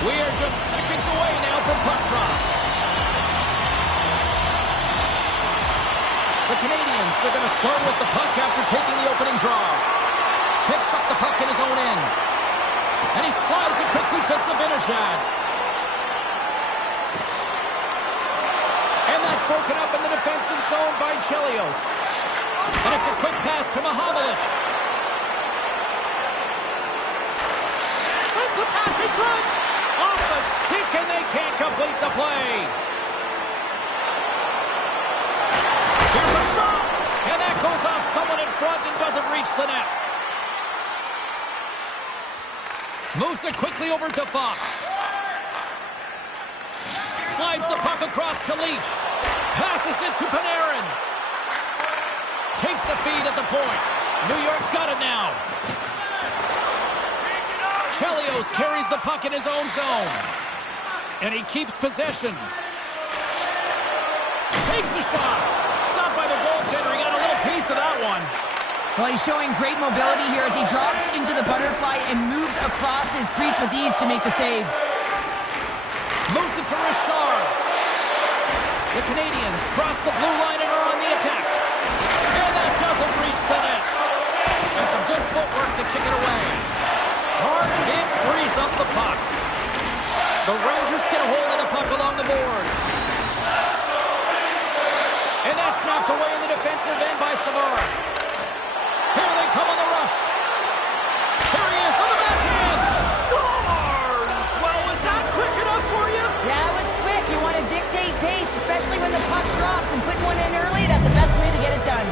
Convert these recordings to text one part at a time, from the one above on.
We are just seconds away now from puck drop. The Canadiens are going to start with the puck after taking the opening draw. Picks up the puck in his own end. And he slides it quickly to Zibanejad. And that's broken up in the defensive zone by Chelios. And it's a quick pass to Mahovlich. Sends the pass in front. Off the stick, and they can't complete the play. Here's a shot. And that goes off someone in front and doesn't reach the net. Moves it quickly over to Fox. Slides the puck across to Leach. Passes it to Panarin. Takes the feed at the point. New York's got it now. Chelios carries the puck in his own zone. And he keeps possession. Takes the shot. Stopped by the goaltender. He got a little piece of that one. Well, he's showing great mobility here as he drops into the butterfly and moves across his crease with ease to make the save. Moves it to Richard. The Canadiens cross the blue line and are on the attack. And that doesn't reach the net. And some good footwork to kick it away. Hard hit frees up the puck. The Rangers get a hold of the puck along the boards. And that's knocked away in the defensive end by Savard. Here they come on the rush. Here he is on the backhand. Scores! Well, was that quick enough for you? Yeah, it was quick. You want to dictate pace, especially when the puck drops, and put one in early. That's the best way to get it done.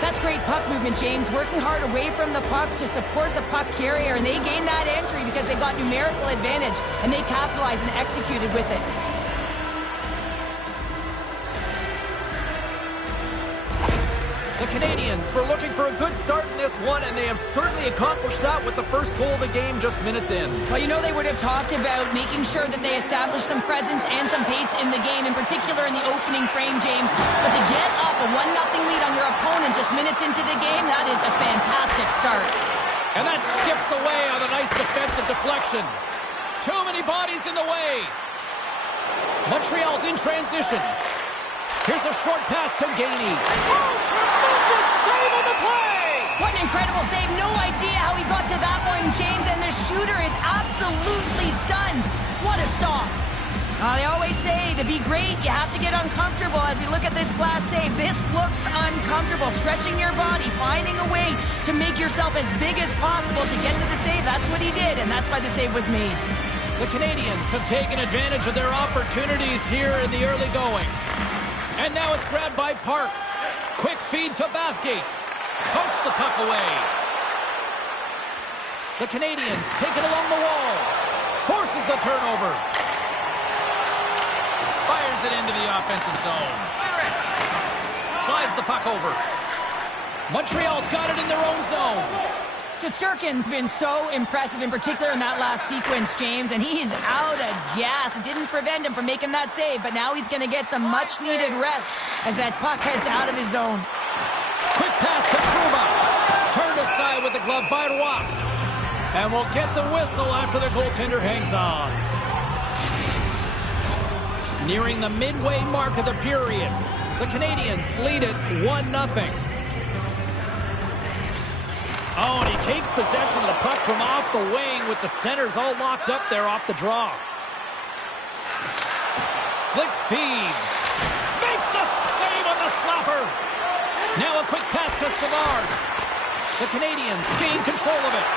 That's great puck movement, James. Working hard away from the puck to support the puck carrier, and they gained that entry because they got numerical advantage, and they capitalized and executed with it. The Canadiens were looking for a good start in this one, and they have certainly accomplished that with the first goal of the game just minutes in. Well, you know they would have talked about making sure that they established some presence and some pace in the game, in particular in the opening frame, James. But to get up a 1-0 lead on your opponent just minutes into the game, that is a fantastic start. And that skips away on a nice defensive deflection. Too many bodies in the way. Montreal's in transition. Here's a short pass to Gainey. Oh, tremendous save on the play! What an incredible save. No idea how he got to that one, James, and the shooter is absolutely stunned. What a stop. They always say to be great, you have to get uncomfortable. As we look at this last save, this looks uncomfortable. Stretching your body, finding a way to make yourself as big as possible to get to the save. That's what he did, and that's why the save was made. The Canadiens have taken advantage of their opportunities here in the early going. And now it's grabbed by Park. Quick feed to Bathgate. Pokes the puck away. The Canadiens take it along the wall. Forces the turnover. Fires it into the offensive zone. Slides the puck over. Montreal's got it in their own zone. Shesterkin's been so impressive, in particular in that last sequence, James, and he's out of gas. It didn't prevent him from making that save, but now he's going to get some much-needed rest as that puck heads out of his zone. Quick pass to Trouba. Turned aside with the glove by Roy. And we'll get the whistle after the goaltender hangs on. Nearing the midway mark of the period, the Canadiens lead it 1-0. Oh, and he takes possession of the puck from off the wing with the centers all locked up there off the draw. Slick feed. Makes the save on the slapper. Now a quick pass to Savard. The Canadiens gain control of it.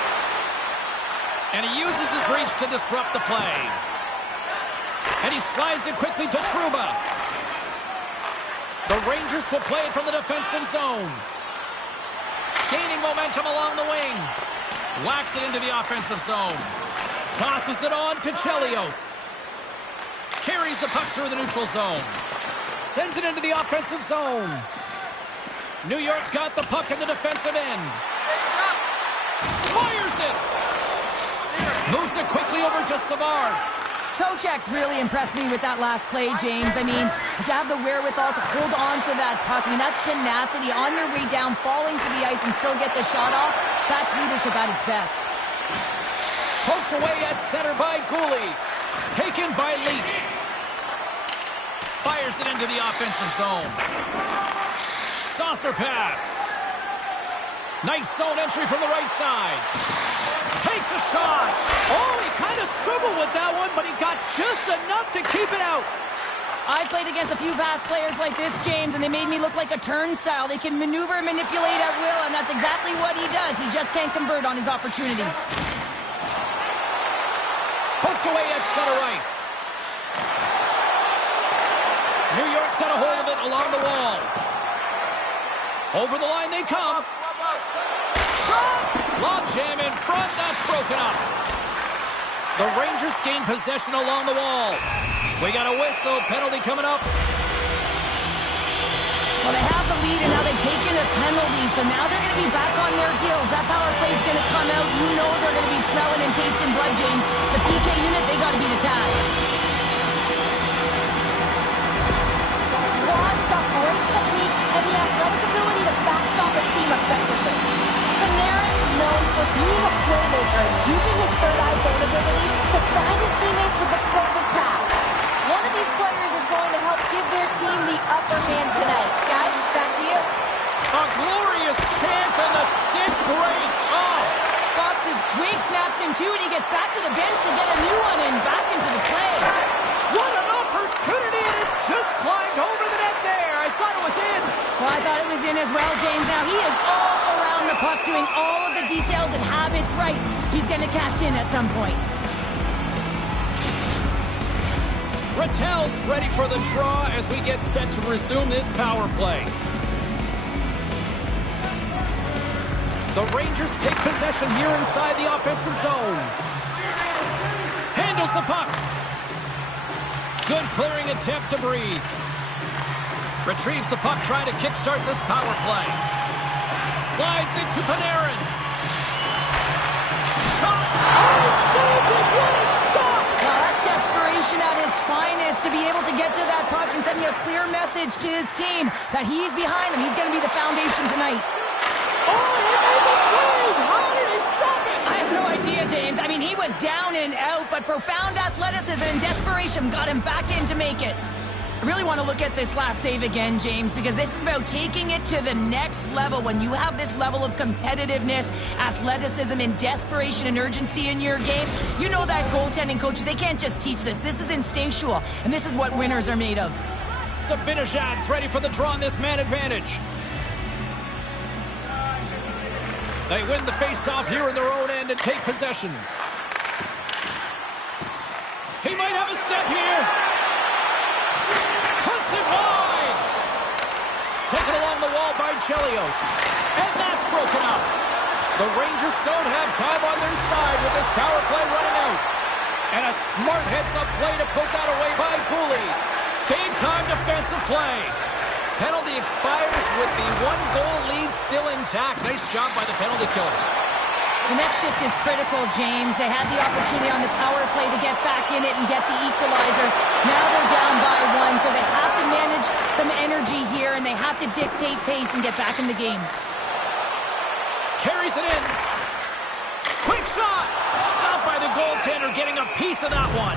And he uses his reach to disrupt the play. And he slides it quickly to Trouba. The Rangers will play it from the defensive zone. Gaining momentum along the wing. Whacks it into the offensive zone. Tosses it on to Chelios. Carries the puck through the neutral zone. Sends it into the offensive zone. New York's got the puck in the defensive end. Fires it. Moves it quickly over to Savard. Trocheck's really impressed me with that last play, James. I mean, to have the wherewithal to hold on to that puck. I mean, that's tenacity on your way down, falling to the ice and still get the shot off. That's leadership at its best. Poked away at center by Gooley. Taken by Leach. Fires it into the offensive zone. Saucer pass. Nice zone entry from the right side. Takes a shot. Oh, he kind of struggled with that one, but he got just enough to keep it out. I played against a few fast players like this, James, and they made me look like a turnstile. They can maneuver and manipulate at will, and that's exactly what he does. He just can't convert on his opportunity. Poked away at center ice. New York's got a hold of it along the wall. Over the line they come. Log jam in front. That's broken up. The Rangers gain possession along the wall. We got a whistle. Penalty coming up. Well, they have the lead, and now they've taken a penalty, so now they're going to be back on their heels. That power play's going to come out. You know they're going to be smelling and tasting blood, James. The PK unit, they got to be the task. Ross got great technique and the athletic ability to backstop a team effectively. Panarin's known for being a playmaker and using his third-eye zone ability to find his teammates with the perfect pass. One of these players is going to help give their team the upper hand tonight. Guys, back to you. A glorious chance, and the stick breaks. Oh! Fox's twig snaps in two, and he gets back to the bench to get a new one in, back into the play. What an opportunity, and it just climbed over the net there. I thought it was in. Well, I thought it was in as well, James. Now he is all around the puck, doing all of the details and habits right. He's going to cash in at some point. Rattel's ready for the draw as we get set to resume this power play. The Rangers take possession here inside the offensive zone. Handles the puck. Good clearing attempt to breathe. Retrieves the puck, trying to kickstart this power play. Slides into Panarin. Shot! Oh, saved it! What a stop! Well, that's desperation at its finest, to be able to get to that puck and sending a clear message to his team that he's behind him. He's going to be the foundation tonight. Oh, he made the save! How did he stop it? I have no idea, James. I mean, he was down and out, but profound athleticism and desperation got him back in to make it. I really want to look at this last save again, James, because this is about taking it to the next level. When you have this level of competitiveness, athleticism, and desperation and urgency in your game, you know that goaltending coach, they can't just teach this. This is instinctual, and this is what winners are made of. Sabinajad's ready for the draw on this man advantage. They win the face-off here in their own end and take possession. He might have a step here. Puts it wide. Taken along the wall by Chelios. And that's broken up. The Rangers don't have time on their side with this power play running out. And a smart heads-up play to poke that away by Cooley. Big-time defensive play. Penalty expires with the one-goal lead still intact. Nice job by the penalty killers. The next shift is critical, James. They had the opportunity on the power play to get back in it and get the equalizer. Now they're down by one, so they have to manage some energy here, and they have to dictate pace and get back in the game. Carries it in. Quick shot! Stopped by the goaltender, getting a piece of that one.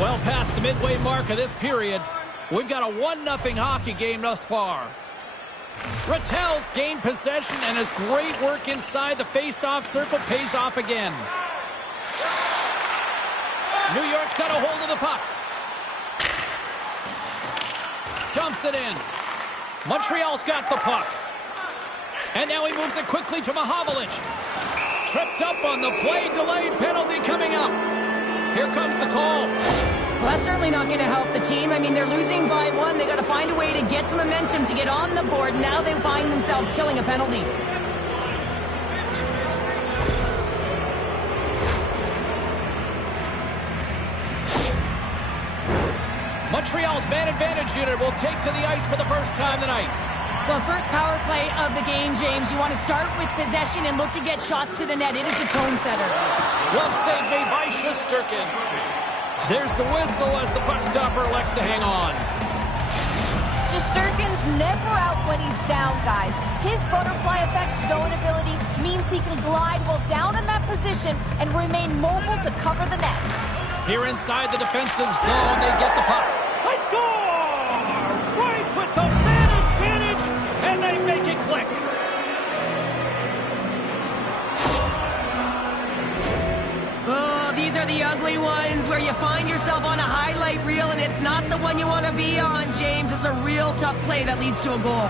Well past the midway mark of this period, we've got a 1-0 hockey game thus far. Rattel's gained possession, and his great work inside the face-off circle pays off again. New York's got a hold of the puck. Dumps it in. Montreal's got the puck. And now he moves it quickly to Mahovlich. Tripped up on the play, delayed penalty coming up. Here comes the call. Well, that's certainly not going to help the team. I mean, they're losing by one. They got to find a way to get some momentum to get on the board. Now they find themselves killing a penalty. Montreal's man advantage unit will take to the ice for the first time tonight. Well, first power play of the game, James. You want to start with possession and look to get shots to the net. It is the tone setter. Well save made by Shesterkin. There's the whistle as the puck stopper elects to hang on. Shesterkin's never out when he's down, guys. His butterfly effect zone ability means he can glide while down in that position and remain mobile to cover the net. Here inside the defensive zone, they get the puck. They score! Right with the man advantage, and they make it click. Oh, these are the ugly ones where you find yourself on a highlight reel and it's not the one you want to be on, James. It's a real tough play that leads to a goal.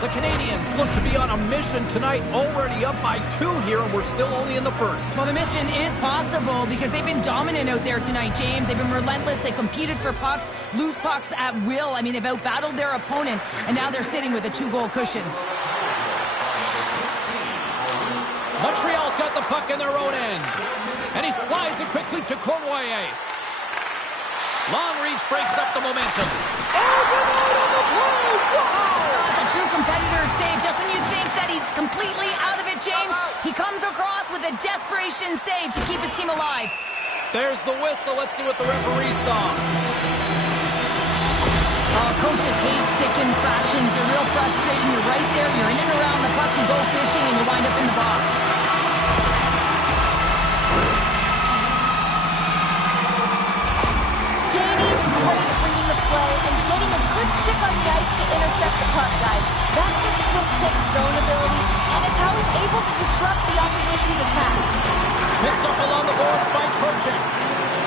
The Canadiens look to be on a mission tonight, already up by 2 here, and we're still only in the first. Well, the mission is possible because they've been dominant out there tonight, James. They've been relentless. They competed for pucks, lose pucks at will. I mean, they've outbattled their opponent, and now they're sitting with a 2-goal cushion. Montreal's got the puck in their own end, and he slides it quickly to Cournoyer. Long reach breaks up the momentum. Oh, denied on the play! Wow! That's a true competitor's save. Just when you think that he's completely out of it, James, he comes across with a desperation save to keep his team alive. There's the whistle. Let's see what the referee saw. Coaches hate stick infractions. They're real frustrating. You're right there. You're in and around the puck. You go fishing, and you wind up in the box. Danny's great at reading the play and getting a good stick on the ice to intercept the puck, guys. That's his quick pick zone ability, and it's how he's able to disrupt the opposition's attack. Picked up along the boards by Trocheck.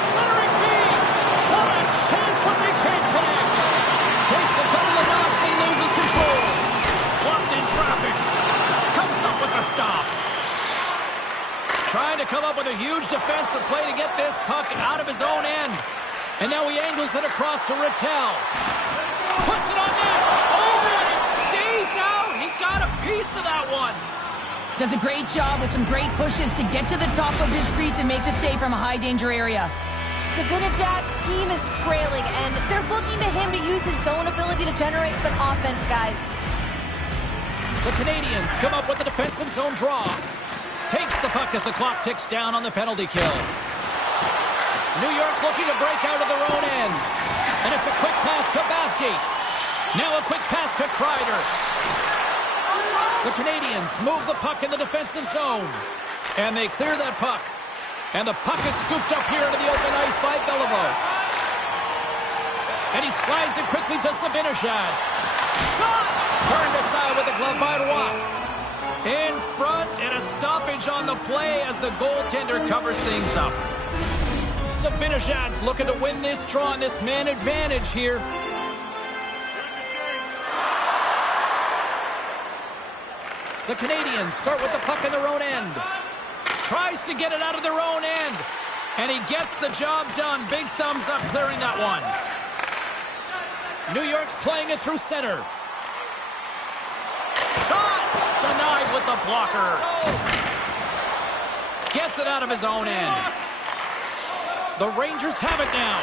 Centering feed. What a chance, but they can't connect. Takes a couple of knocks and loses control. Blocked in traffic. Comes up with a stop. Trying to come up with a huge defensive play to get this puck out of his own end. And now he angles it across to Rattel. Puts it on net. Oh, and it stays out. He got a piece of that one. Does a great job with some great pushes to get to the top of his crease and make the save from a high-danger area. Zibanejad's team is trailing, and they're looking to him to use his zone ability to generate some offense, guys. The Canadiens come up with the defensive zone draw. Takes the puck as the clock ticks down on the penalty kill. New York's looking to break out of their own end. And it's a quick pass to Bathgate. Now a quick pass to Kreider. The Canadiens move the puck in the defensive zone. And they clear that puck. And the puck is scooped up here into the open ice by Beliveau. And he slides it quickly to Zibanejad. Shot! Turned aside with the glove by Roy. In front, and a stoppage on the play as the goaltender covers things up. Zibanejad's looking to win this draw on this man advantage here. The Canadiens start with the puck in their own end. Tries to get it out of their own end. And he gets the job done. Big thumbs up clearing that one. New York's playing it through center. Shot! Denied with the blocker. Gets it out of his own end. The Rangers have it now.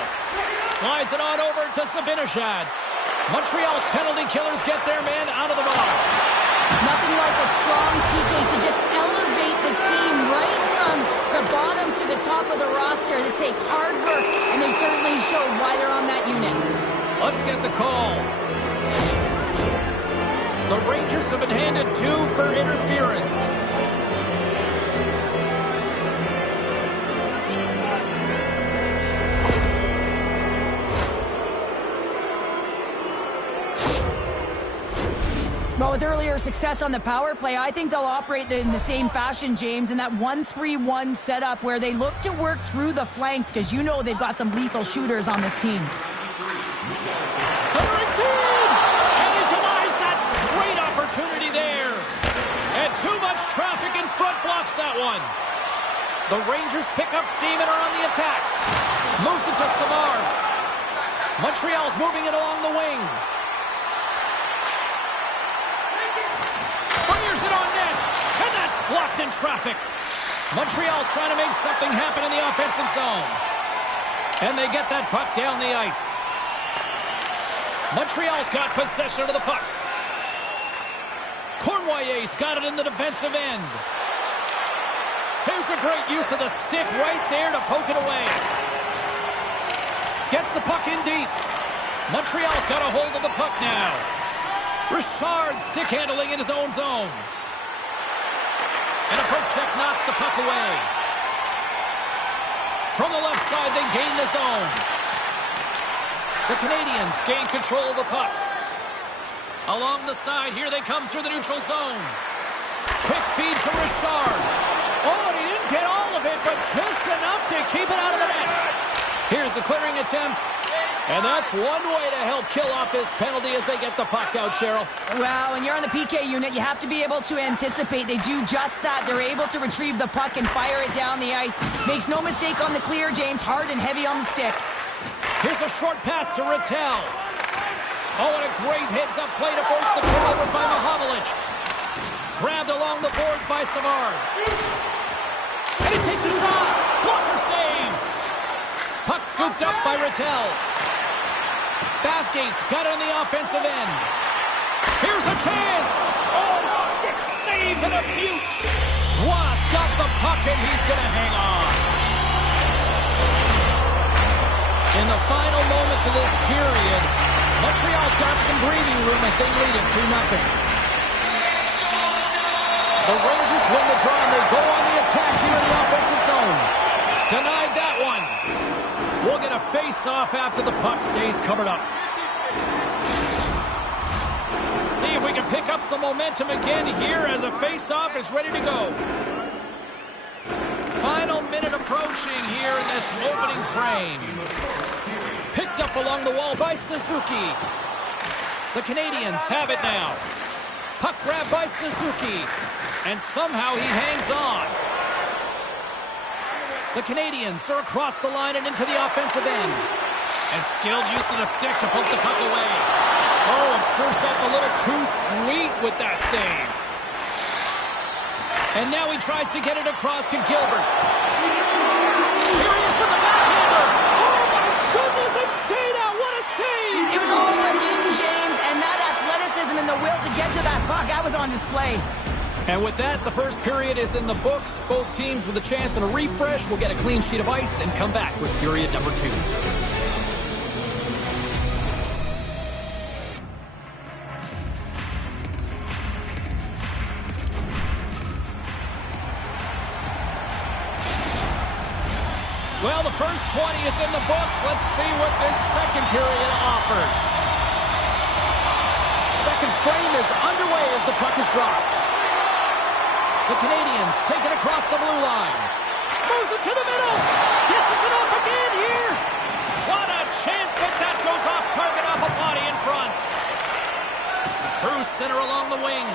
Slides it on over to Zibanejad. Montreal's penalty killers get their man out of the box. Nothing like a strong PK to just elevate the team right from the bottom to the top of the roster. This takes hard work, and they certainly showed why they're on that unit. Let's get the call. The Rangers have been handed 2 for interference. Well, with earlier success on the power play, I think they'll operate in the same fashion, James, in that 1-3-1 setup where they look to work through the flanks because you know they've got some lethal shooters on this team. Centering feed! And he denies that great opportunity there. And too much traffic in front blocks that one. The Rangers pick up steam and are on the attack. Moves it to Savard. Montreal's moving it along the wing. Fires it on net, and that's blocked in traffic. Montreal's trying to make something happen in the offensive zone. And they get that puck down the ice. Montreal's got possession of the puck. Cornway's got it in the defensive end. Here's a great use of the stick right there to poke it away. Gets the puck in deep. Montreal's got a hold of the puck now. Richard stick handling in his own zone. And a poke check knocks the puck away. From the left side, they gain the zone. The Canadiens gain control of the puck. Along the side, here they come through the neutral zone. Quick feed to Richard. Oh, and he didn't get all of it, but just enough to keep it out of the net. Here's the clearing attempt. And that's one way to help kill off this penalty as they get the puck out, Cheryl. Well, when you're on the PK unit, you have to be able to anticipate. They do just that. They're able to retrieve the puck and fire it down the ice. Makes no mistake on the clear, James. Hard and heavy on the stick. Here's a short pass to Rattel. Oh, and a great heads-up play to force the turnover by Mahovlich. Grabbed along the boards by Savard. And he takes a shot. Blocker save. Puck scooped up by Rattel. Bathgate's got it on the offensive end. Here's a chance. Oh, stick save and a beaut. Ross got the puck and he's going to hang on. In the final moments of this period, Montreal's got some breathing room as they lead it 2-0. The Rangers win the draw and they go on the attack here in the offensive zone. Denied that one. We'll get a face-off after the puck stays covered up. See if we can pick up some momentum again here as the face-off is ready to go. Final minute approaching here in this opening frame. Picked up along the wall by Suzuki. The Canadiens have it now. Puck grab by Suzuki. And somehow he hangs on. The Canadiens are across the line and into the offensive end. And skilled use of the stick to poke the puck away. Oh, and serves up a little too sweet with that save. And now he tries to get it across to Gilbert. Here he is with the backhander. Oh, my goodness, it stayed out. What a save. It was all in, James, and that athleticism and the will to get to that puck, that was on display. And with that, the first period is in the books. Both teams with a chance and a refresh will get a clean sheet of ice and come back with period number 2. Well, the first 20 is in the books. Let's see what this second period offers. Second frame is underway as the puck is dropped. The Canadiens take it across the blue line. Moves it to the middle. Dishes it off again here. What a chance, but that goes off target off a body in front. Through center along the wing.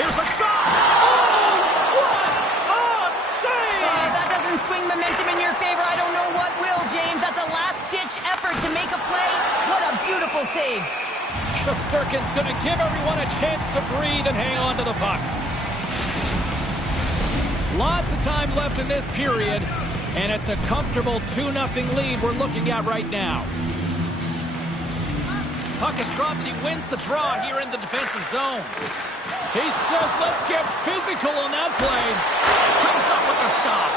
Here's a shot. Oh, what a save. That doesn't swing momentum in your favor. I don't know what will, James. That's a last-ditch effort to make a play. What a beautiful save. Shesterkin's going to give everyone a chance to breathe and hang on to the puck. Lots of time left in this period, and it's a comfortable 2-0 lead we're looking at right now. Puck is dropped, and he wins the draw here in the defensive zone. He says, let's get physical on that play. Comes up with the stop.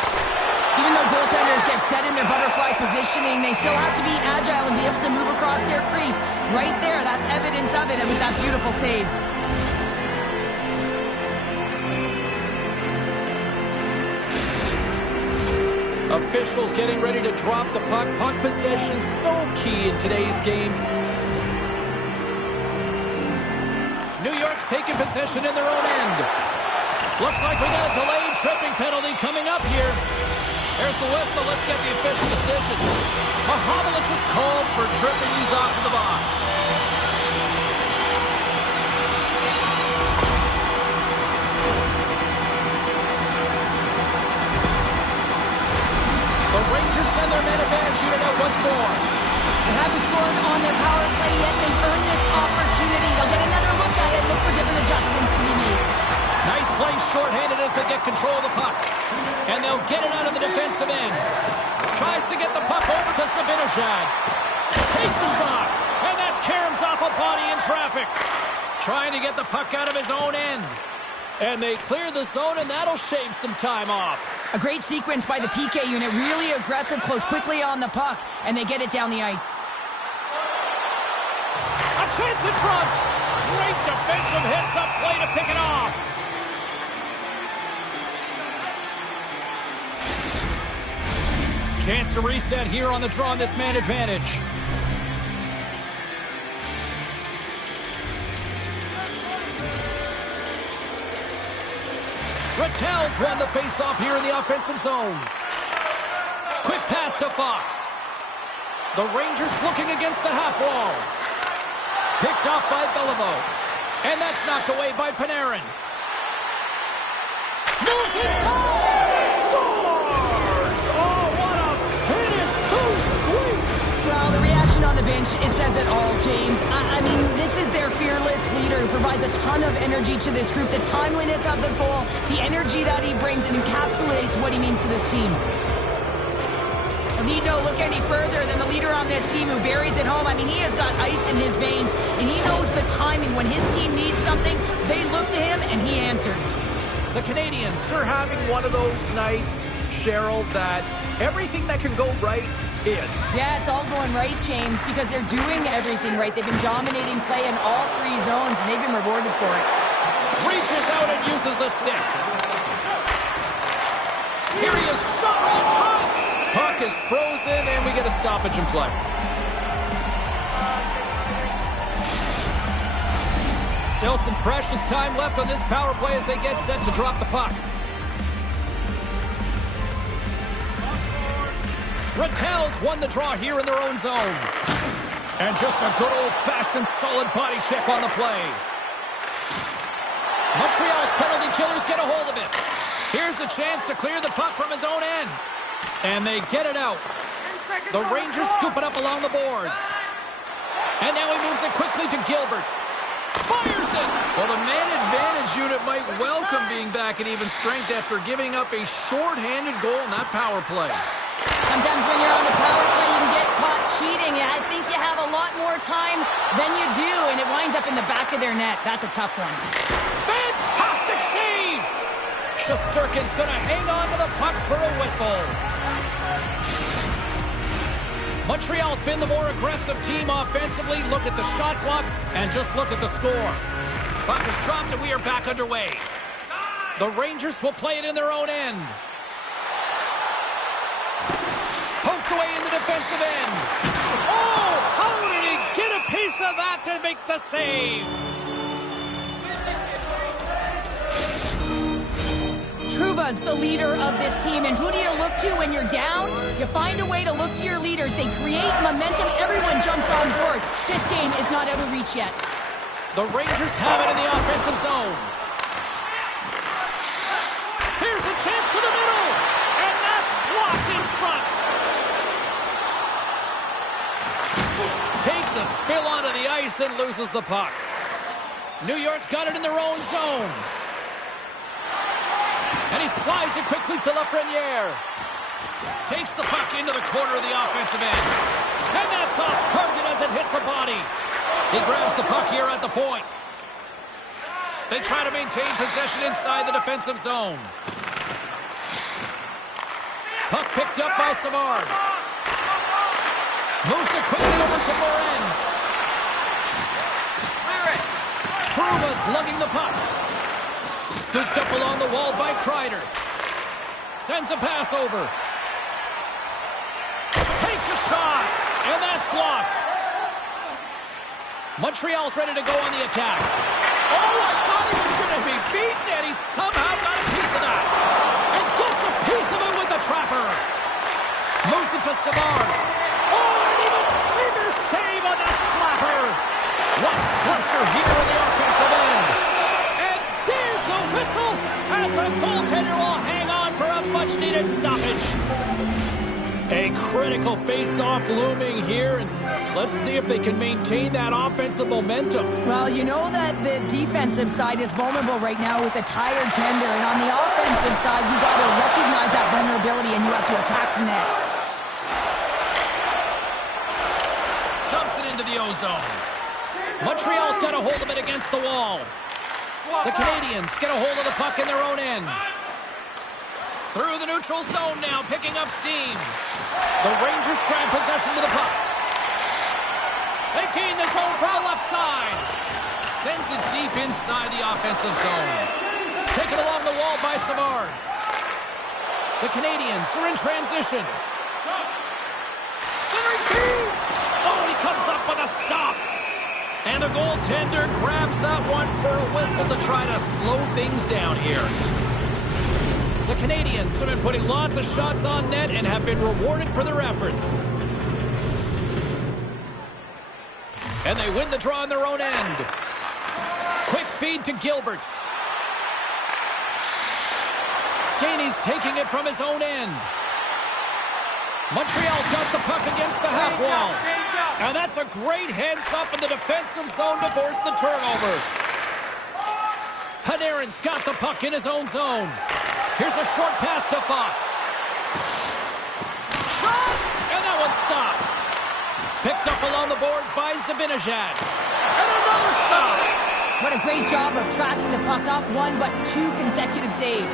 Even though goaltenders get set in their butterfly positioning, they still have to be agile and be able to move across their crease. Right there, that's evidence of it, and with that beautiful save. Officials getting ready to drop the puck. Puck possession so key in today's game. New York's taking possession in their own end. Looks like we got a delayed tripping penalty coming up here. There's the whistle. Let's get the official decision. Mahovlich is called for tripping. He's off to the box. The Rangers send their man advantage unit out once more. They haven't scored on their power play yet. They've earned this opportunity. They'll get another look at it. Look for different adjustments to be made. Nice play shorthanded as they get control of the puck. And they'll get it out of the defensive end. tries to get the puck over to Zibanejad. Takes a shot, and that caroms off a body in traffic. Trying to get the puck out of his own end. And they clear the zone, and that'll shave some time off. A great sequence by the PK unit. Really aggressive, close quickly on the puck, and they get it down the ice. A chance in front. Great defensive heads-up play to pick it off. Chance to reset here on the draw on this man advantage. Rattel's won the face-off here in the offensive zone. Quick pass to Fox. The Rangers looking against the half wall. Picked off by Beliveau. And that's knocked away by Panarin. Moves inside! Scores! Oh, what a finish! Too sweet! Well, the reaction on the bench, it says it all, James. I mean, this is their fearless leader who provides a ton of energy to this group. The timeliness of the goal, the energy that he brings, and encapsulates what he means to this team. I need no look any further than the leader on this team who buries it home. I mean, he has got ice in his veins, and he knows the timing. When his team needs something, they look to him, and he answers. The Canadiens are having one of those nights, Cheryl, that everything that can go right is. Yeah, it's all going right, James, because they're doing everything right. They've been dominating play in all three zones, and they've been rewarded for it. Reaches out and uses the stick. Here he is, shot right in front. Puck is frozen, and we get a stoppage in play. Still some precious time left on this power play as they get set to drop the puck. Rattel's won the draw here in their own zone. And just a good old-fashioned solid body check on the play. Montreal's penalty killers get a hold of it. Here's a chance to clear the puck from his own end. And they get it out. The Rangers scoop it up along the boards. And now he moves it quickly to Gilbert. Fires it! Well, the man advantage unit might welcome being back at even strength after giving up a short-handed goal in that power play. Sometimes when you're on the power play, you can get caught cheating. I think you have a lot more time than you do, and it winds up in the back of their net. That's a tough one. Fantastic save! Shesterkin's going to hang on to the puck for a whistle. Montreal's been the more aggressive team offensively. Look at the shot clock and just look at the score. Puck is dropped and we are back underway. The Rangers will play it in their own end. Poked away in the defensive end. Oh, how did he get a piece of that to make the save? Trouba's the leader of this team, and who do you look to when you're down? You find a way to look to your leaders. They create momentum. Everyone jumps on board. This game is not out of reach yet. The Rangers have it in the offensive zone. Here's a chance to the middle, and that's blocked in front. Takes a spill onto the ice and loses the puck. New York's got it in their own zone. And he slides it quickly to Lafreniere. Takes the puck into the corner of the offensive end. And that's off target as it hits a body. He grabs the puck here at the point. They try to maintain possession inside the defensive zone. Puck picked up by Savard. Moves it quickly over to Lorenz. Trouba's lugging the puck. Scooped up along the wall by Kreider. Sends a pass over. Takes a shot, and that's blocked. Montreal's ready to go on the attack. Oh, I thought he was going to be beaten, and he somehow got a piece of that. And gets a piece of it with the trapper. Moves it to Savard. Oh, an even bigger save on the slapper. What pressure here in the offensive end. There's a whistle as the goaltender will hang on for a much-needed stoppage. A critical face-off looming here, and let's see if they can maintain that offensive momentum. Well, you know that the defensive side is vulnerable right now with a tired tender, and on the offensive side, you got to recognize that vulnerability and you have to attack the net. the O-zone. Montreal's got a hold of it against the wall. The Canadiens get a hold of the puck in their own end. Through the neutral zone now, picking up steam. The Rangers grab possession with the puck. They gain the zone from the left side. Sends it deep inside the offensive zone. Taken along the wall by Savard. The Canadiens are in transition. Centering key. Oh, he comes up with a stop. And the goaltender grabs that one for a whistle to try to slow things down here. The Canadiens have been putting lots of shots on net and have been rewarded for their efforts. And they win the draw in their own end. Quick feed to Gilbert. Gainey's taking it from his own end. Montreal's got the puck against the half wall. And that's a great heads-up in the defensive zone to force the turnover. Panarin's got the puck in his own zone. Here's a short pass to Fox. Shot! And that one's stopped. Picked up along the boards by Zibanejad. And another stop! What a great job of tracking the puck, not one but two consecutive saves.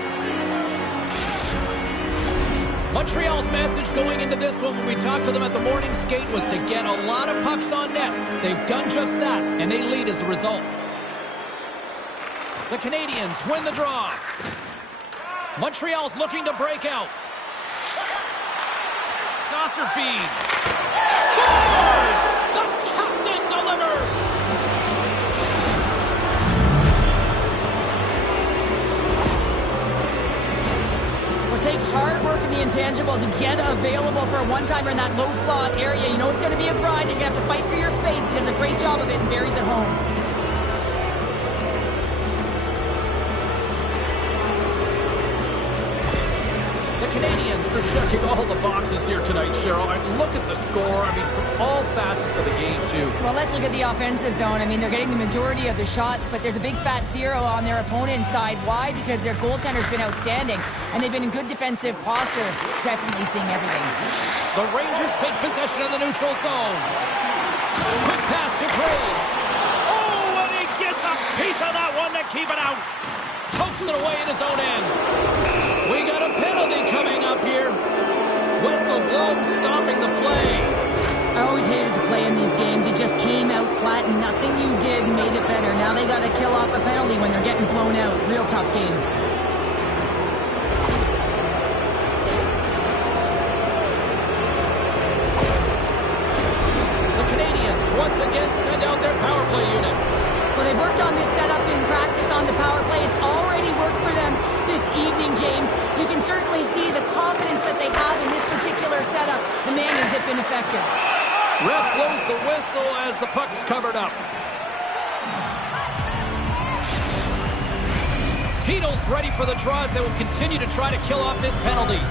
Montreal's message going into this one when we talked to them at the morning skate was to get a lot of pucks on net. They've done just that, and they lead as a result. The Canadiens win the draw. Montreal's looking to break out. Saucer feed. Scores! The captain delivers! It takes hard work in the intangibles to get available for a one-timer in that low slot area. You know it's going to be a grind. You're going to have to fight for your space. He does a great job of it and buries it home. The Canadiens are checking all the boxes here tonight, Cheryl. I mean, look at the score. I mean, from all facets of the game, too. Well, let's look at the offensive zone. I mean, they're getting the majority of the shots, but there's a big fat zero on their opponent's side. Why? Because their goaltender's been outstanding, and they've been in good defensive posture. Definitely seeing everything. The Rangers take possession of the neutral zone. Quick pass to Graves. Oh, and he gets a piece of that one to keep it out. Pokes it away in his own end. We got a penalty coming up here. Whistle blown, stopping the play. I always hated to play in these games. You just came out flat and nothing you did made it better. Now they got to kill off a penalty when they're getting blown out. Real tough game. The Canadiens once again send out their power play unit. Well, they've worked on this setup in practice on the power play. It's already worked for them this evening, James. You can certainly see the confidence that they have in this particular setup. The man has been effective. Ref blows the whistle as the puck's covered up. Hedo's ready for the draws. They will continue to try to kill off this penalty.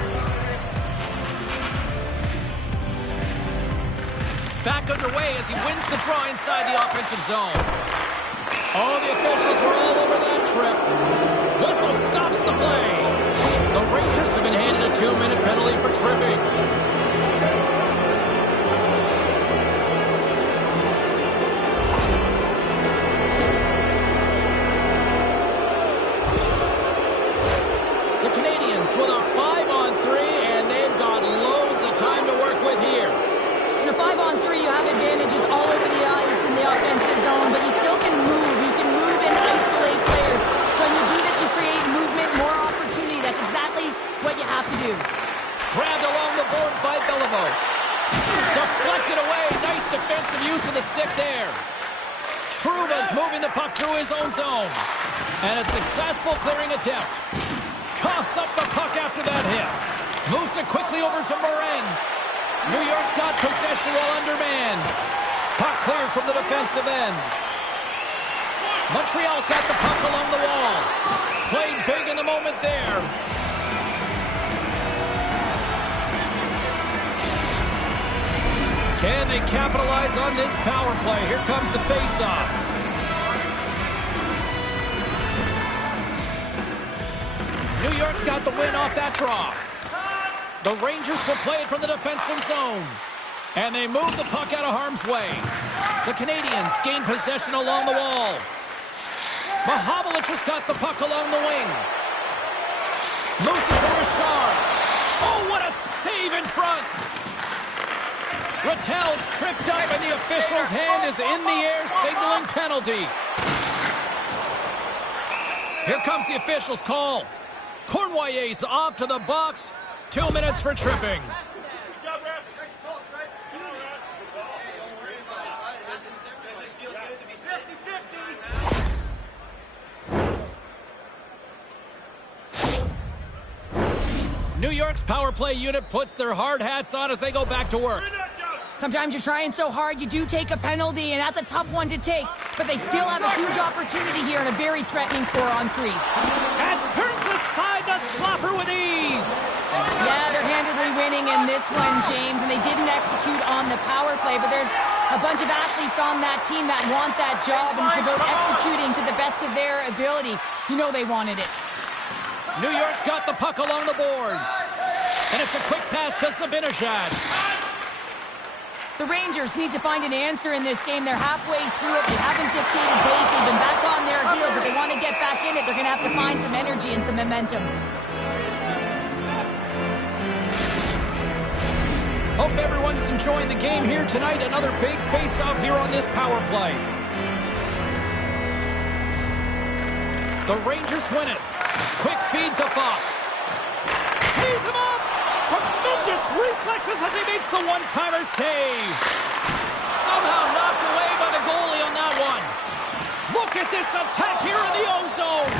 Back underway as he wins the draw inside the offensive zone. Oh, the officials were all over that trip. Whistle stops the play. The Rangers have been handed a 2-minute penalty for tripping. The Canadiens with a 5-on-3, and they've got loads of time to work with here. In a 5-on-3, you have advantages all over the ice in the offensive zone, but you still can move. You can move and isolate players. When you do this, you create movement, more opportunity. That's exactly what you have to do. Grabbed along the boards by Beliveau. Deflected away. Nice defensive use of the stick there. Trouba's moving the puck through his own zone. And a successful clearing attempt. Coughs up the puck after that hit. Moves it quickly over to Morenz. New York's got possession while undermanned. Puck cleared from the defensive end. Montreal's got the puck along the wall. Played big in the moment there. Can they capitalize on this power play? Here comes the face-off. New York's got the win off that draw. The Rangers will play it from the defensive zone. And they move the puck out of harm's way. The Canadiens gain possession along the wall. Mahovlich has got the puck along the wing. Moves it to Richard. Oh, what a save in front. Rattel's tripped up, and the official's hand is in the air, signaling penalty. Here comes the official's call. Cournoyer's off to the box. 2 minutes for tripping. New York's power play unit puts their hard hats on as they go back to work. Sometimes you're trying so hard, you do take a penalty, and that's a tough one to take. But they still have a huge opportunity here in a very threatening 4-on-3. And turns aside the slapper with ease. Yeah, they're handedly winning in this one, James, and they didn't execute on the power play, but there's a bunch of athletes on that team that want that job, and it's about executing to the best of their ability. You know they wanted it. New York's got the puck along the boards. And it's a quick pass to Zibanejad. The Rangers need to find an answer in this game. They're halfway through it. They haven't dictated pace. They've been back on their heels. If they want to get back in it, they're going to have to find some energy and some momentum. Hope everyone's enjoying the game here tonight. Another big face-off here on this power play. The Rangers win it. Quick feed to Fox. Tees him up. Tremendous reflexes as he makes the one-timer save. Somehow knocked away by the goalie on that one. Look at this attack here in the O-zone.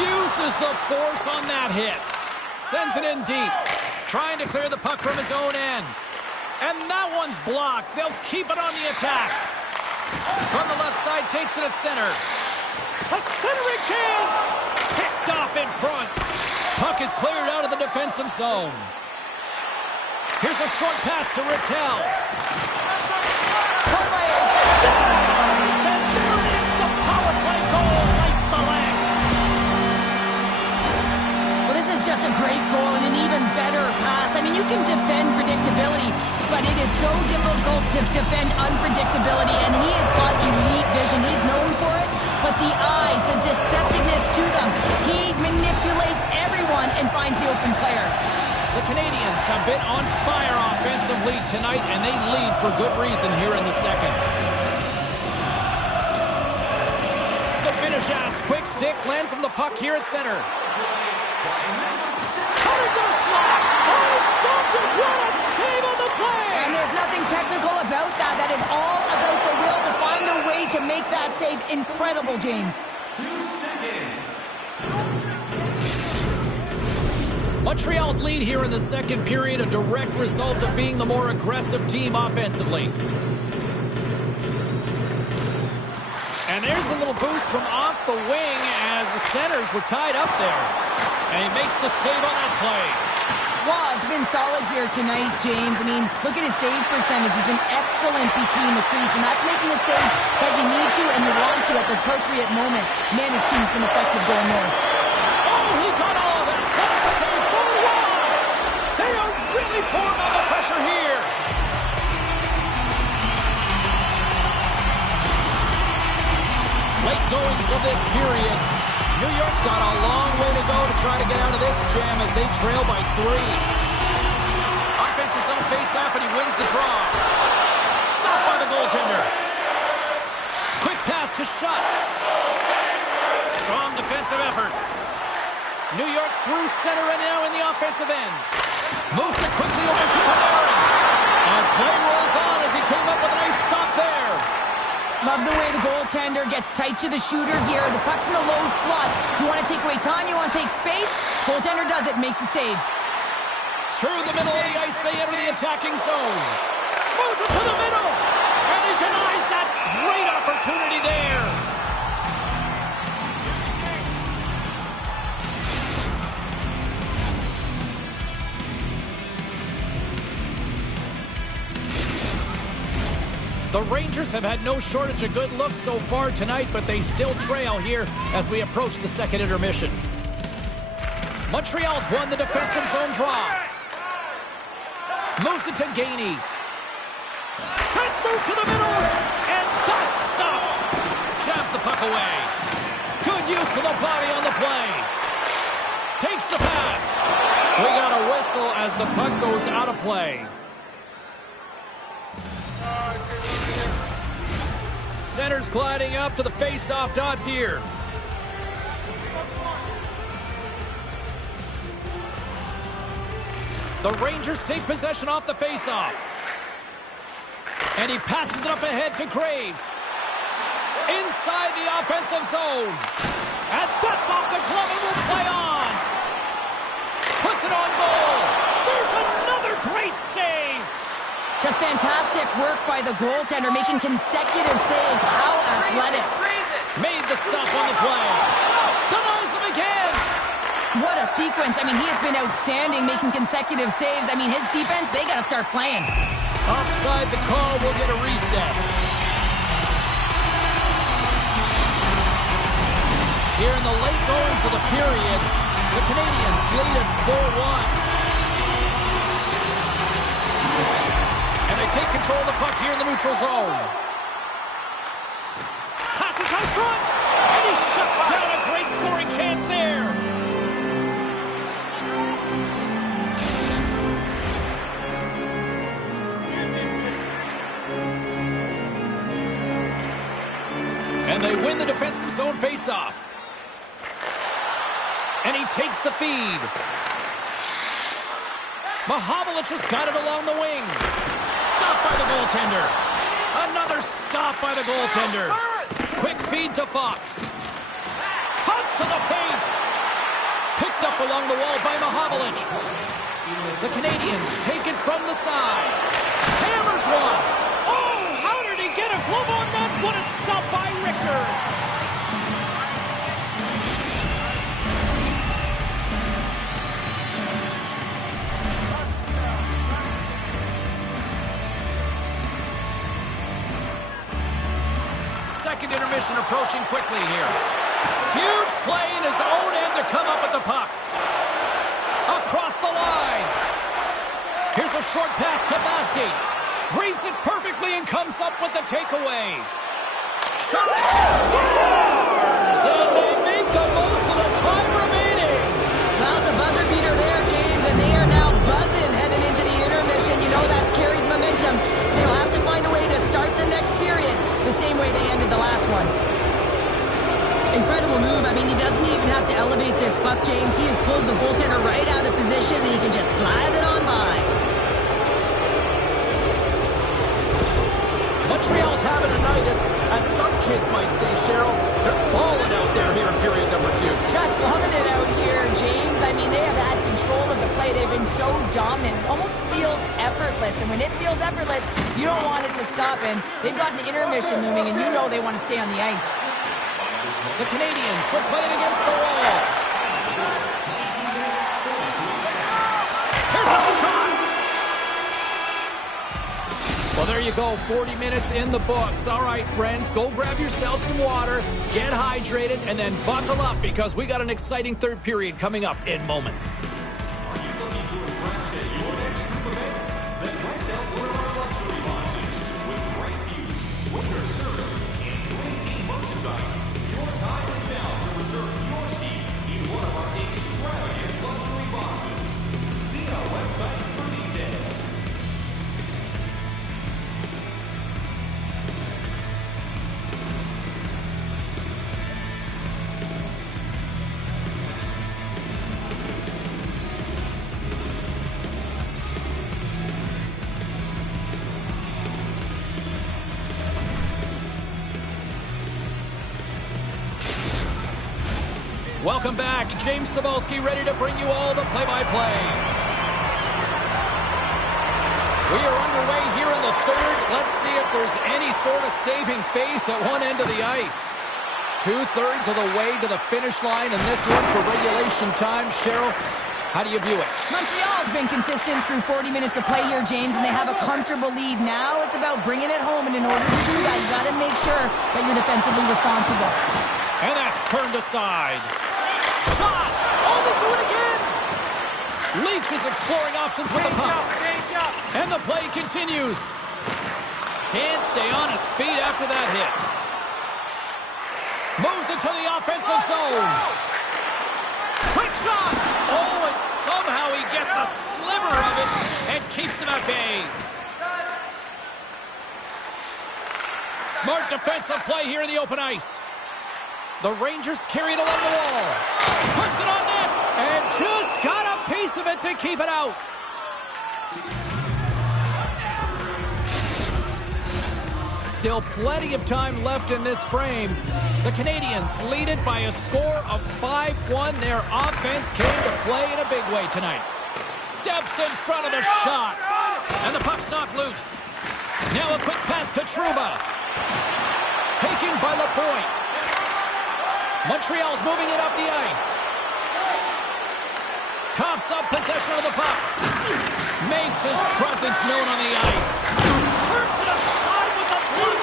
Uses the force on that hit. Sends it in deep. Trying to clear the puck from his own end. And that one's blocked. They'll keep it on the attack. From the left side, takes it at center. A centering chance. Picked off in front. Puck is cleared out of the defensive zone. Here's a short pass to Rattel. Cournoyer Saves, and there it is. The power play goal lights the lamp. Well, this is just a great goal and an even better pass. I mean, you can defend predictability, but it is so difficult to defend unpredictability, and he has got elite vision. He's known for it, but the eyes, the deceptiveness to them, he manipulates everyone and finds the open player. The Canadiens have been on fire offensively tonight, and they lead for good reason here in the second. Zibanejad's quick stick lands him the puck here at center. Cutting to the slot. Oh, stopped it. What a save on the play. And there's nothing technical about that. That is all about the will to find a way to make that save. Incredible, James. 2 seconds. Montreal's lead here in the second period, a direct result of being the more aggressive team offensively. And there's a little boost from off the wing as the centers were tied up there. And he makes the save on that play. Waugh's been solid here tonight, James. I mean, look at his save percentage. He's been excellent between the crease, and that's making the saves that you need to and you want to at the appropriate moment. Man, his team's been effective going north. Oh, he got all of that. What a save for Waugh. They are really pouring on the pressure here. Late goings of this period. New York's got a long way to go to try to get out of this jam as they trail by 3. Offense is on face-off, and he wins the draw. Stopped by the goaltender. Quick pass to Schutt. Strong defensive effort. New York's through center and now in the offensive end. Moves it quickly over to Panarin. And play rolls on as he came up with a nice stop there. Love the way the goaltender gets tight to the shooter here. The puck's in the low slot. You want to take away time, you want to take space. Goaltender does it, makes the save. Through the middle of the ice, they enter the attacking zone. Moves it to the middle. And he denies that great opportunity there. The Rangers have had no shortage of good looks so far tonight, but they still trail here as we approach the second intermission. Montreal's won the defensive zone draw. Moves it to Gainey. move to the middle, and that's stopped. Jabs the puck away. Good use of the body on the play. Takes the pass. We got a whistle as the puck goes out of play. Center's gliding up to the face-off dots here. The Rangers take possession off the face-off. And he passes it up ahead to Graves. Inside the offensive zone. And that's off the glove and will play on. Puts it on goal. There's another great save. Just fantastic work by the goaltender, making consecutive saves. How athletic. Made the stop on the play. Denies him again. What a sequence. I mean, he has been outstanding, making consecutive saves. I mean, his defense, they got to start playing. Offside the call, we'll get a reset. Here in the late goings of the period, the Canadiens lead at 4-1. And they take control of the puck here in the neutral zone. Passes out front, and he shuts down a great scoring chance there. And they win the defensive zone faceoff. And he takes the feed. Mahovlich has got it along the wing. Stopped by the goaltender. Another stop by the goaltender. Quick feed to Fox. Cuts to the paint. Picked up along the wall by Mahovlich. The Canadiens take it from the side. Hammers one. Oh, how did he get a glove on that? What a stop by Richter. Second intermission approaching quickly here. Huge play in his own end to come up with the puck. Across the line. Here's a short pass to Basti. Reads it perfectly and comes up with the takeaway. Shot. Scores! And they make the most of the time remaining. Well, it's a buzzer beater there, James, and they are now buzzing heading into the intermission. You know that's carried momentum. They'll have to find a way to start the next period the same way they ended the last one. Incredible move. I mean, he doesn't even have to elevate this puck, James. He has pulled the goaltender right out of position, and he can just slide it on by. Montreal's having a night, as some kids might say, Cheryl. They're balling out there here in period number 2. Just loving it out here, James. I mean, they have had control of the play. They've been so dominant. It almost feels effortless. And when it feels effortless, you don't want it to stop. And they've got an intermission looming, and you know they want to stay on the ice. The Canadiens are playing against the wall. There's a shot. Well, there you go. 40 minutes in the books. All right, friends, go grab yourself some water, get hydrated, and then buckle up because we got an exciting third period coming up in moments. Are you looking to impress at your next group event? Then rent out one of our luxury boxes. With great views, winter service, and great team merchandise, your time is now to reserve your seat in one of our extravagant luxury boxes. See our website for details. Welcome back. James Cybulski ready to bring you all the play-by-play. We are underway here in the third. Let's see if there's any sort of saving face at one end of the ice. 2/3 of the way to the finish line in this one for regulation time. Cheryl, how do you view it? Montreal has been consistent through 40 minutes of play here, James, and they have a comfortable lead. Now it's about bringing it home, and in order to do that, you got to make sure that you're defensively responsible. And that's turned aside. Shot! Oh, they do it again! Leach is exploring options with the puck. And the play continues. Can't stay on his feet after that hit. Moves it to the offensive zone. Quick shot. Oh, and somehow he gets a sliver of it and keeps him at bay. Smart defensive play here in the open ice. The Rangers carry it along the wall. Puts it on net and just got a piece of it to keep it out. Still plenty of time left in this frame. The Canadiens lead it by a score of 5-1. Their offense came to play in a big way tonight. Steps in front of the shot. And the puck's knocked loose. Now a quick pass to Trouba. Taken by Lapointe. Montreal's moving it up the ice. Coughs up possession of the puck. Makes his presence known on the ice. Turns it aside with a block.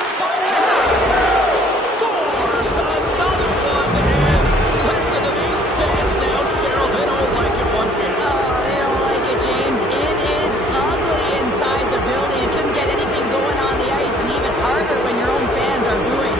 Scores another one. And listen to these fans now, Cheryl. They don't like it one bit. Oh, they don't like it, James. It is ugly inside the building. You couldn't get anything going on the ice, and even harder when your own fans are booing.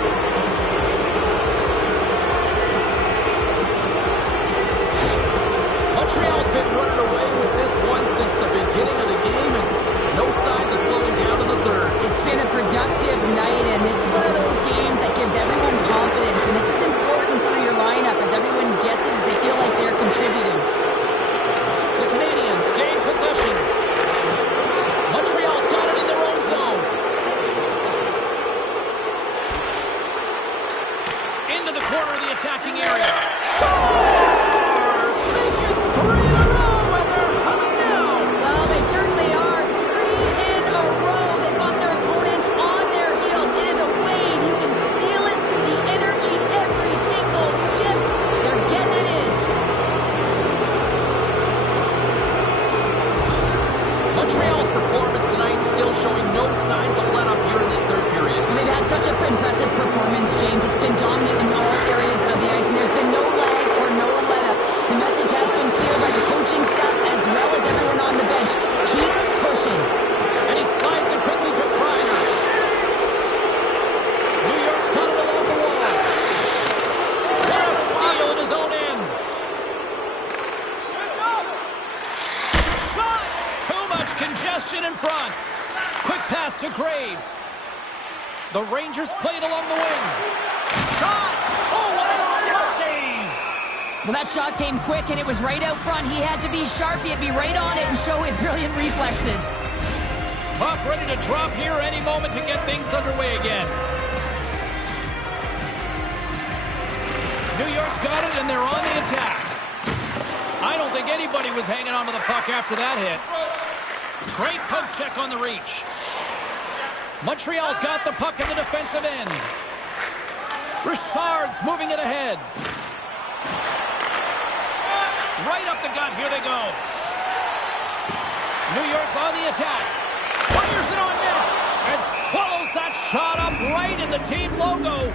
Montreal's been running away with this one since the beginning of the game, and no signs of slowing down in the third. It's been a productive night, and this is one of those games that gives everyone confidence, and this is important for your lineup as everyone gets it, as they feel like they're contributing. The Canadiens gain possession. Montreal's got it in their own zone. Into the corner of the attacking area. Scores! Make it 3 in a row, and they're humming now. Well, they certainly are. 3 in a row. They've got their opponents on their heels. It is a wave. You can feel it. The energy every single shift. They're getting it in. Montreal's performance tonight still showing no signs of let-up here in this third period. Well, they've had such an impressive performance, James. It's been dominant in all areas of the ice, and there's been no lag or no let-up. The message has been clear by the coaching staff as well as everyone on the bench. Keep pushing. And he slides it quickly to Kreider. New York's got it along the wall. What a steal in his own end. Shot! Too much congestion in front. Quick pass to Graves. The Rangers played along the wing. Shot! Oh, what a stick save! Well, that shot came quick, and it was right out front. He had to be sharp. He had to be right on it and show his brilliant reflexes. Puck ready to drop here any moment to get things underway again. New York's got it, and they're on the attack. I don't think anybody was hanging on to the puck after that hit. Great poke check on the reach. Montreal's got the puck in the defensive end. Richard's moving it ahead. Right up the gut. Here they go. New York's on the attack. Fires it on net. And swallows that shot up right in the team logo.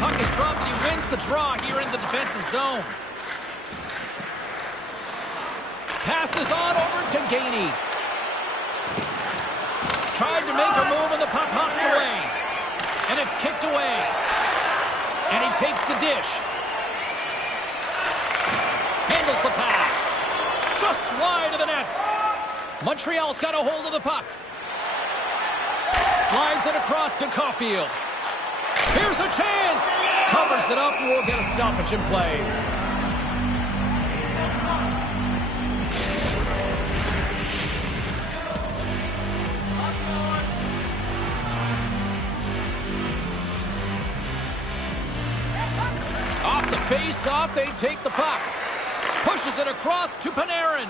Puck is dropped and he wins the draw here in the defensive zone. Passes on over to Gainey. Tried to make a move and the puck hops away. And it's kicked away. And he takes the dish. Handles the pass. Just wide of the net. Montreal's got a hold of the puck. Slides it across to Caulfield. Here's a chance. Covers it up and we'll get a stoppage in play. Off the face-off, they take the puck. Pushes it across to Panarin.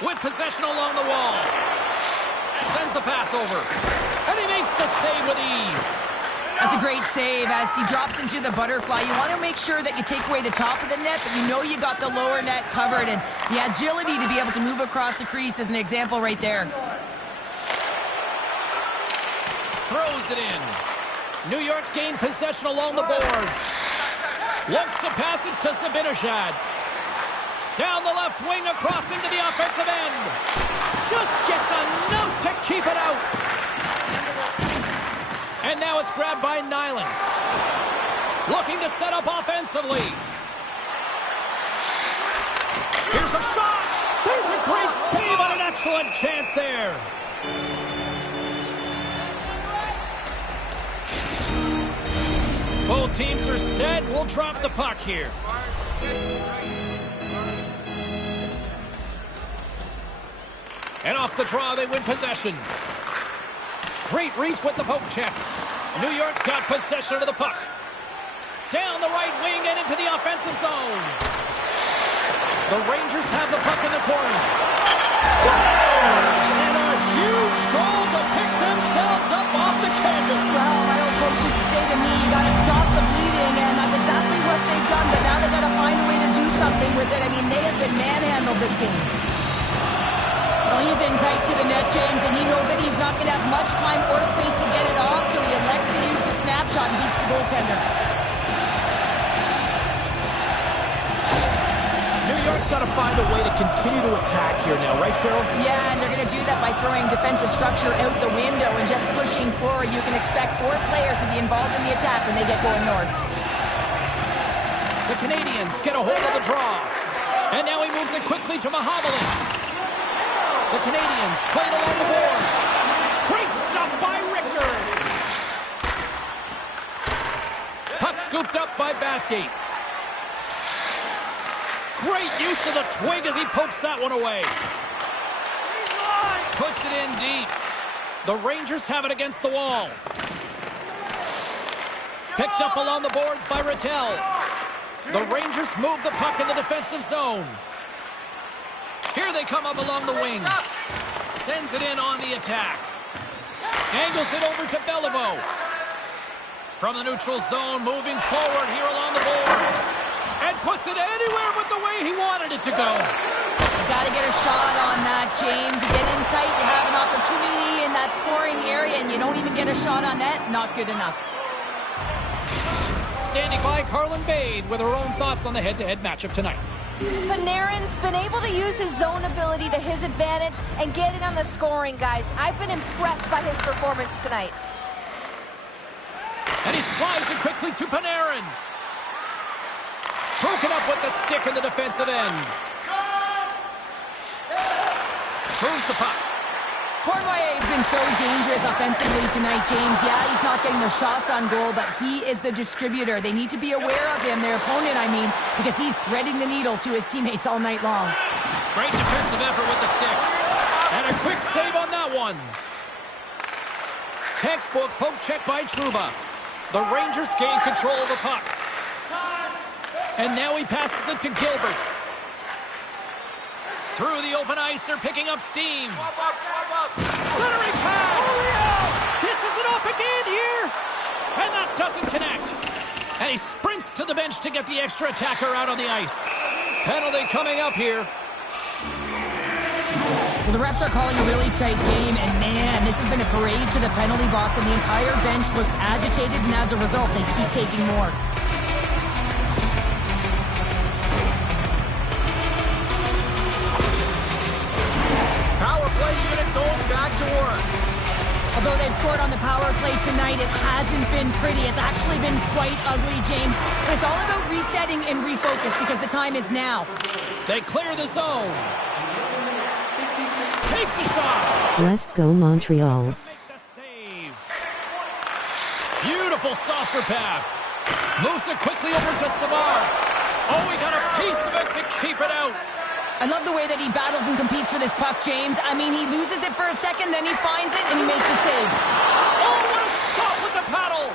With possession along the wall. Sends the pass over. And he makes the save with ease. That's a great save as he drops into the butterfly. You want to make sure that you take away the top of the net, but you know you got the lower net covered, and the agility to be able to move across the crease is an example right there. throws it in. New York's gained possession along the boards. Looks to pass it to Zibanejad. Down the left wing, across into the offensive end. Just gets enough to keep it out. And now it's grabbed by Nyland. Looking to set up offensively. Here's a shot. There's a great save on an excellent chance there. Both teams are set. We'll drop the puck here. And off the draw, they win possession. Great reach with the poke check. New York's got possession of the puck. Down the right wing and into the offensive zone. The Rangers have the puck in the corner. Scores! And a huge goal to pick themselves up off the canvas. Well, my old coach used to say to me, you got to stop the bleeding, and that's exactly what they've done, but now they got to find a way to do something with it. I mean, they have been manhandled this game. Well, he's in tight to the net, James, and you know that he's not going to have much time or space to get it off, so he elects to use the snapshot and beats the goaltender. New York's got to find a way to continue to attack here now, right, Cheryl? Yeah, and they're going to do that by throwing defensive structure out the window and just pushing forward. You can expect 4 players to be involved in the attack when they get going north. The Canadiens get a hold of the draw. And now he moves it quickly to Mahamalin. The Canadiens play it along the boards. Great stop by Richter. Puck scooped up by Bathgate. Great use of the twig as he pokes that one away. Puts it in deep. The Rangers have it against the wall. Picked up along the boards by Rattel. The Rangers move the puck in the defensive zone. Here they come up along the wing. Sends it in on the attack. Angles it over to Beliveau. From the neutral zone, moving forward here along the boards. And puts it anywhere but the way he wanted it to go. You got to get a shot on that, James. You get in tight, you have an opportunity in that scoring area, and you don't even get a shot on net. Not good enough. Standing by, Carlin Bade with her own thoughts on the head-to-head matchup tonight. Panarin's been able to use his zone ability to his advantage and get in on the scoring, guys. I've been impressed by his performance tonight. And he slides it quickly to Panarin. Broken up with the stick in the defensive end. Moves the puck. Cournoyer has been so dangerous offensively tonight, James. Yeah, he's not getting the shots on goal, but he is the distributor. They need to be aware of him, their opponent, I mean, because he's threading the needle to his teammates all night long. Great defensive effort with the stick. And a quick save on that one. Textbook poke check by Trouba. The Rangers gain control of the puck. And now he passes it to Gilbert. Through the open ice, they're picking up steam. Centering pass. Dishes it off again here. And that doesn't connect. And he sprints to the bench to get the extra attacker out on the ice. Penalty coming up here. Well, the refs are calling a really tight game, and man, this has been a parade to the penalty box, and the entire bench looks agitated, and as a result, they keep taking more. Going back to work. Although they've scored on the power play tonight, it hasn't been pretty. It's actually been quite ugly, James. But it's all about resetting and refocus because the time is now. They clear the zone. Takes a shot. Let's go Montreal. Make the save. Beautiful saucer pass. Moves it quickly over to Savard. Oh, he got a piece of it to keep it out. I love the way that he battles and competes for this puck, James. I mean, he loses it for a second, then he finds it, and he makes the save. Oh, what a stop with the paddle!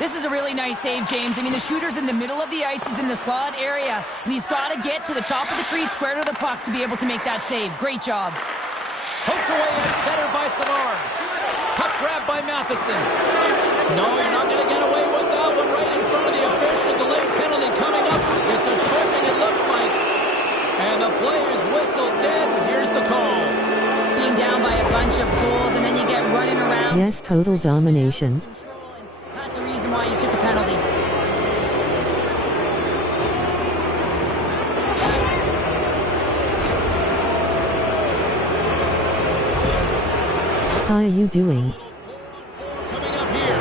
This is a really nice save, James. I mean, the shooter's in the middle of the ice. He's in the slot area, and he's got to get to the top of the crease, square to the puck, to be able to make that save. Great job. Poked away at center by Savard. Puck grab by Matheson. No, you're not going to get away with that one right in front of the official. Delayed penalty coming up. It's a tripping, it looks like. And the play is whistled dead. Here's the call. Being down by a bunch of goals, and then you get running around. Yes, total domination. That's the reason why you took a penalty. How are you doing? Coming up here.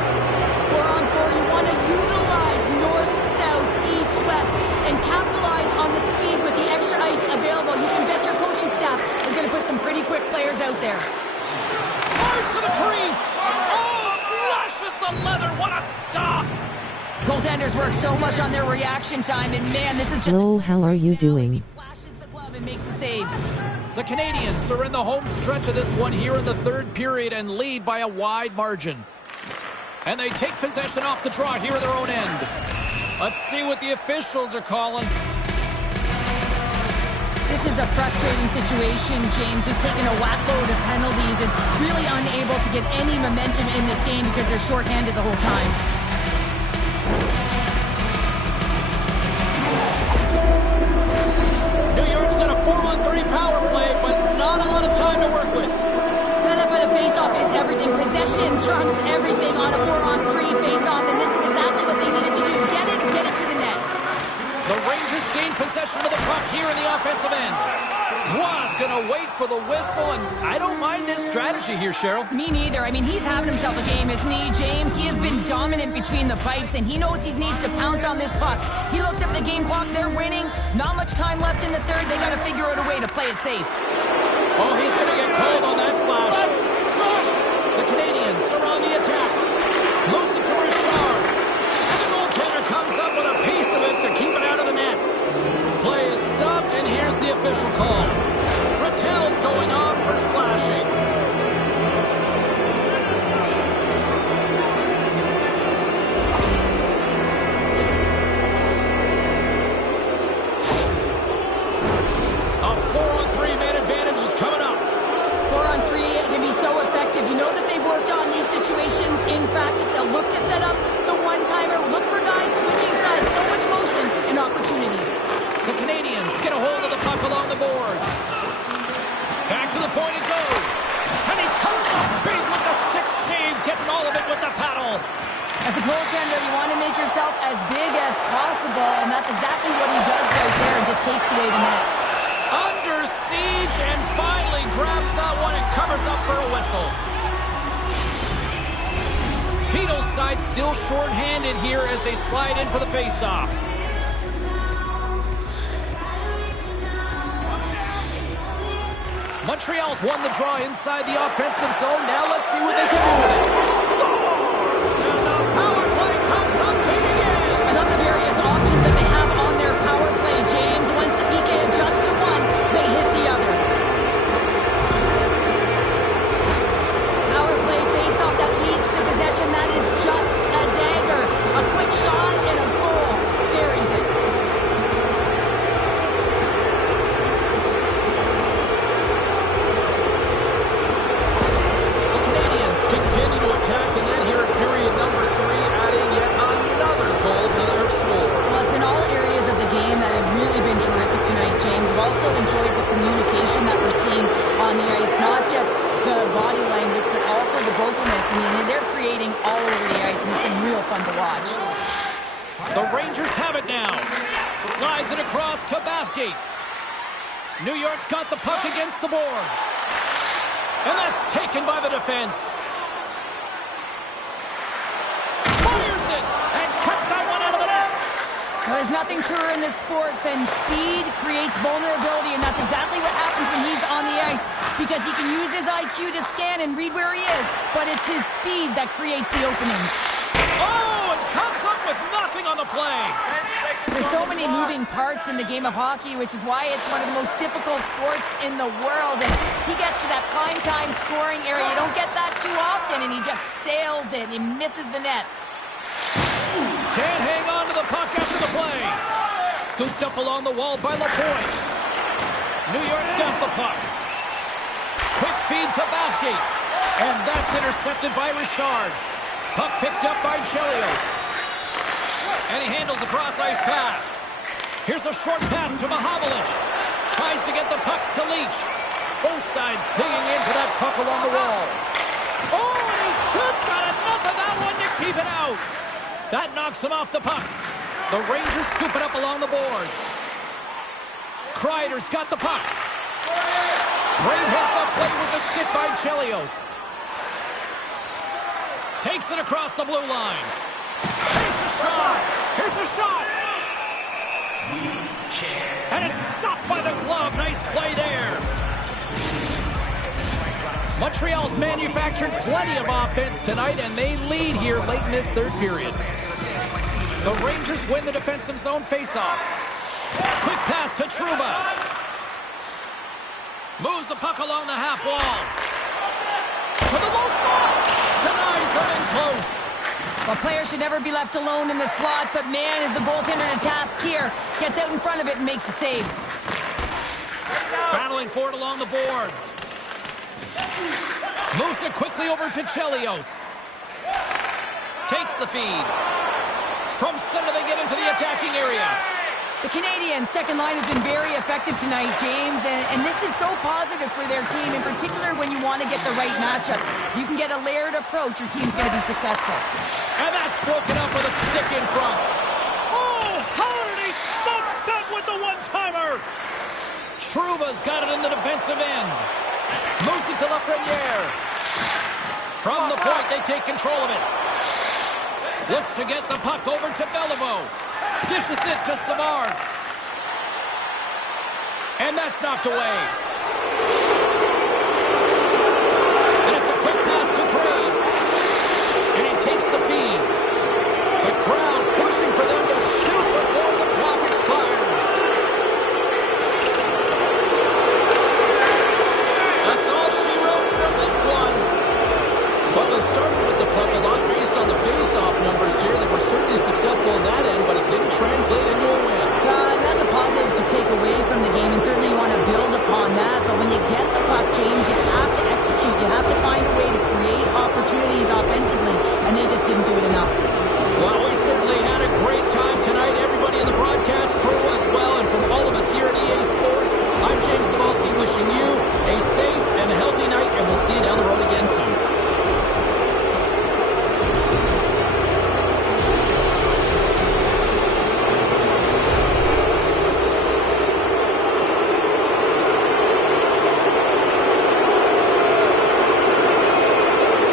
4-on-4, you want to utilize north, south, east, west, and capitalize on the speed with the extra ice available. You can bet your coaching staff is going to put some pretty quick players out there. Fires to the crease. Oh, flushes the leather. What a stop. Goaltenders work so much on their reaction time, and man, this is just... Hello, how are you doing? He flashes the glove and makes the save. The Canadiens are in the home stretch of this one here in the third period and lead by a wide margin. And they take possession off the draw here at their own end. Let's see what the officials are calling. This is a frustrating situation, James, just taking a whack load of penalties and really unable to get any momentum in this game because they're shorthanded the whole time. New York's got a 4-on-3 power play, but not a lot of time to work with. Set up at a face-off is everything. Possession trumps everything on a 4-on-3 face-off, and this is exactly what they needed to do. Get it to the net. The Rangers gain possession of the puck here in the offensive end. Roy's going to wait for the whistle, and I don't mind this strategy here, Cheryl. Me neither. I mean, he's having himself a game, isn't he, James? He has been dominant between the pipes, and he knows he needs to pounce on this puck. He looks up at the game clock. They're winning. Not much time left in the third. They got to figure out a way to play it safe. Oh, he's going to get called on that slash. The Canadiens are on the attack. Moves it to Richard. And the goaltender comes up with a piece of it to keep it out of the net. Play is stopped, and here's the official call. Rattel's going on for slashing. A 4-on-3 man advantage is coming up. 4-on-3 can be so effective. You know that they've worked on these situations in practice. They'll look to set up the one-timer, look for guys switching sides. So much motion and opportunity. The Canadiens get a hold of the puck along the boards. Back to the point it goes. And he comes up big with the stick save, getting all of it with the paddle. As a goaltender, you want to make yourself as big as possible, and that's exactly what he does right there and just takes away the net. Under siege and finally grabs that one and covers up for a whistle. Beatles side still short-handed here as they slide in for the face-off. Montreal's won the draw inside the offensive zone. Now let's see what they can do with it. Scores! And the power play comes up big again. I love the various options that they have on their power play, James. Once the PK adjusts to one, they hit the other. Power play face-off that leads to possession. That is just a dagger. A quick shot and a goal. Buries it. Continue to attack the net here at period number 3, adding yet another goal to their score. Well, it's been all areas of the game that have really been terrific tonight, James. I've also enjoyed the communication that we're seeing on the ice, not just the body language, but also the vocalness. I mean, they're creating all over the ice, and it's been real fun to watch. The Rangers have it now. Slides it across to Bathgate. New York's got the puck against the boards. And that's taken by the defense. Fires it and cuts that one out of the net. Well, there's nothing truer in this sport than speed creates vulnerability, and that's exactly what happens when he's on the ice, because he can use his IQ to scan and read where he is, but it's his speed that creates the openings. Oh, and comes up with nothing on the play. There's so many moving parts in the game of hockey, which is why it's one of the most difficult sports in the world. And he gets to that prime time scoring area. You don't get that too often, and he just sails it. He misses the net. Can't hang on to the puck after the play. Scooped up along the wall by LaPointe. New York's got the puck. Quick feed to Bathgate. And that's intercepted by Richard. Puck picked up by Chelios. And he handles the cross-ice pass. Here's a short pass to Mahovlich. Tries to get the puck to Leach. Both sides digging into that puck along the wall. Oh, and he just got enough of that one to keep it out. That knocks him off the puck. The Rangers scoop it up along the boards. Kreider's got the puck. Great hits up play with the stick by Chelios. Takes it across the blue line. Takes a shot. Here's a shot. And it's stopped by the glove. Nice play there. Montreal's manufactured plenty of offense tonight, and they lead here late in this third period. The Rangers win the defensive zone faceoff. Quick pass to Trouba. Moves the puck along the half wall. To the low slot. Denies her in close. Well, players should never be left alone in the slot, but man, is the goaltender to task here. Gets out in front of it and makes the save. Battling for it along the boards. Moves it quickly over to Chelios. Takes the feed. From center, they get into the attacking area. The Canadiens' second line has been very effective tonight, James, and this is so positive for their team, in particular when you want to get the right matchups. You can get a layered approach, your team's going to be successful. And that's broken up with a stick in front. Oh, how did he stump that with the one-timer? Trouba's got it in the defensive end. Moves it to Lafreniere. From the point, they take control of it. Looks to get the puck over to Beliveau. Dishes it to Savard. And that's knocked away. And it's a quick pass to Graves. And he takes the feed. The crowd pushing for them to shoot before the clock expires. That's all she wrote from this one. Well, they started with the puck a lot based on the face-off numbers here. They were certainly successful in that end, but it didn't translate into a win. And that's a positive to take away from the game, and certainly you want to build upon that. But when you get the puck, James, you have to execute. You have to find a way to create opportunities offensively, and they just didn't do it enough. Well, we certainly had a great time tonight. Everybody in the broadcast crew as well, and from all of us here at EA Sports, I'm James Cybulski wishing you a safe and healthy night, and we'll see you down the road again soon.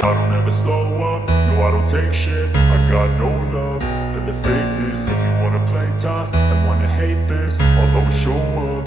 I don't ever slow up, no I don't take shit. I got no love for the fakeness. If you wanna play tough and wanna hate this, I'll always show up.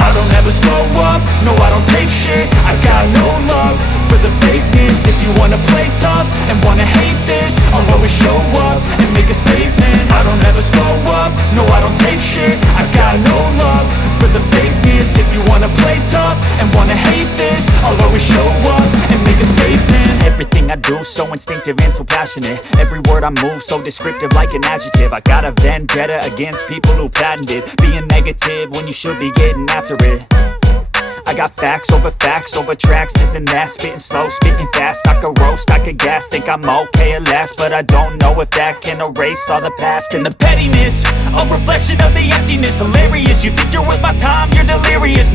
I don't ever slow up, no I don't take shit. I got no love for the fakeness. If you wanna play tough and wanna hate this, I'll always show up and make a statement. I don't ever slow up, no I don't take shit. I got no love for the fakeness. If you wanna play tough and wanna hate this, I'll always show up and make a statement. Everything I do so instinctive and so passionate. Every word I move so descriptive like an adjective. I got a vendetta against people who patented being negative when you should be getting after it. I got facts over tracks, this and that. Spitting slow, spitting fast, I could roast, I could gas. Think I'm okay at last, but I don't know if that can erase all the past. And the pettiness, a reflection of the emptiness. Hilarious, you think you're worth my time, you're delirious.